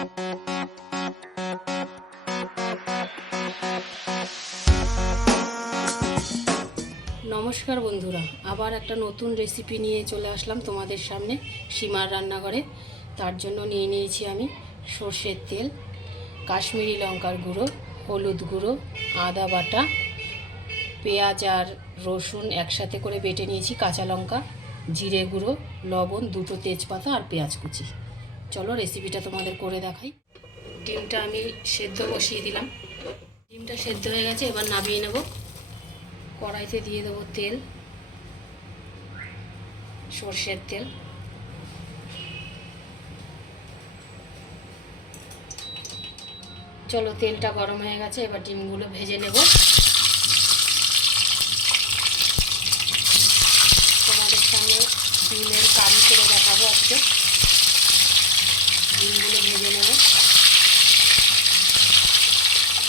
নমস্কার বন্ধুরা, আবার একটা নতুন রেসিপি নিয়ে চলে আসলাম তোমাদের সামনে সীমার রান্নাঘরে। তার জন্য নিয়ে নিয়েছি আমি সর্ষের তেল, কাশ্মীরি লঙ্কার গুঁড়ো, হলুদ গুঁড়ো, আদা বাটা, পেঁয়াজ আর রসুন একসাথে করে বেটে নিয়েছি, কাঁচা লঙ্কা, জিরে গুঁড়ো, লবণ, দুটো তেজপাতা আর পেঁয়াজ কুচি। চলো রেসিপিটা তোমাদের করে দেখাই। ডিমটা আমি সেদ্ধ বসিয়ে দিলাম। ডিমটা সেদ্ধ হয়ে গেছে, এবার নামিয়ে নেব। কড়াইতে দিয়ে দেবো তেল, সর্ষের তেল। চলো, তেলটা গরম হয়ে গেছে, এবার ডিমগুলো ভেজে নেব। তোমাদের সামনে ডিমের কারি করে দেখাবো আজকে। ডিমগুলো ভেজে নেব।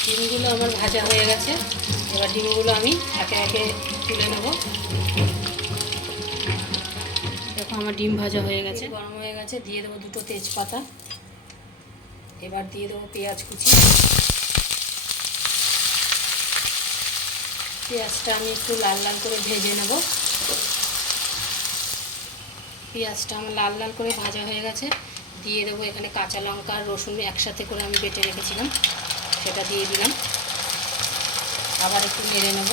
ডিমগুলো আমার ভাজা হয়ে গেছে, এবার ডিমগুলো আমি একে একে তুলে নেব। দেখো আমার ডিম ভাজা হয়ে গেছে, গরম হয়ে গেছে। দিয়ে দেবো দুটো তেজপাতা, এবার দিয়ে দেবো পেঁয়াজ কুচি। পেঁয়াজটা আমি একটু লাল লাল করে ভেজে নেব। পেঁয়াজটা আমার লাল লাল করে ভাজা হয়ে গেছে। দিয়ে দেবো এখানে কাঁচা লঙ্কা আর রসুন একসাথে করে আমি বেটে রেখেছিলাম, সেটা দিয়ে দিলাম। আবার একটু নেড়ে নেব।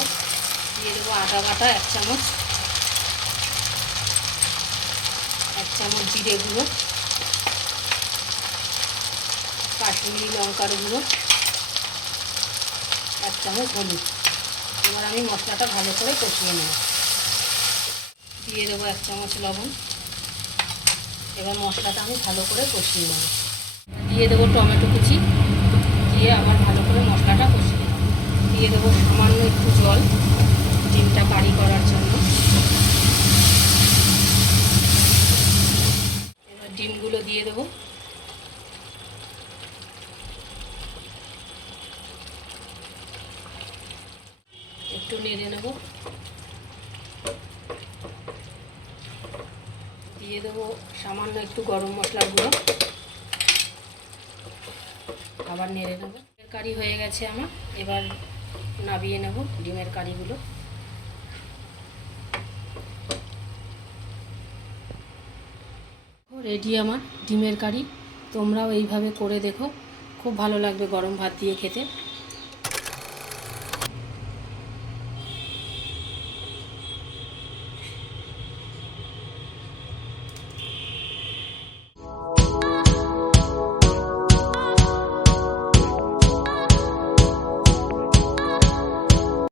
দিয়ে দেবো আদা বাটা 1 চামচ, 1 চামচ জিরে গুঁড়ো, কাশ্মীরি লঙ্কার গুঁড়ো, 1 চামচ হলুদ। এবার আমি মশলাটা ভালো করে কষিয়ে নেব। দিয়ে দেবো 1 চামচ লবণ। এবার মশলাটা আমি ভালো করে কষিয়ে নেব। দিয়ে দেবো টমেটো কুচি, দিয়ে আবার ভালো করে মশলাটা কষিয়ে নেব। দিয়ে দেবো সামান্য একটু জল ডিমটা কারি করার জন্য। এবার ডিমগুলো দিয়ে দেবো। একটু নেড়ে নেব। দিয়ে দেবো সামান্য একটু গরম মশলার গুঁড়ো, আবার নেড়ে নেব। ডিমের কারি হয়ে গেছে আমার, এবার নামিয়ে নেব ডিমের কারিগুলো। রেডি আমার ডিমের কারি। তোমরাও এইভাবে করে দেখো, খুব ভালো লাগবে গরম ভাত দিয়ে খেতে।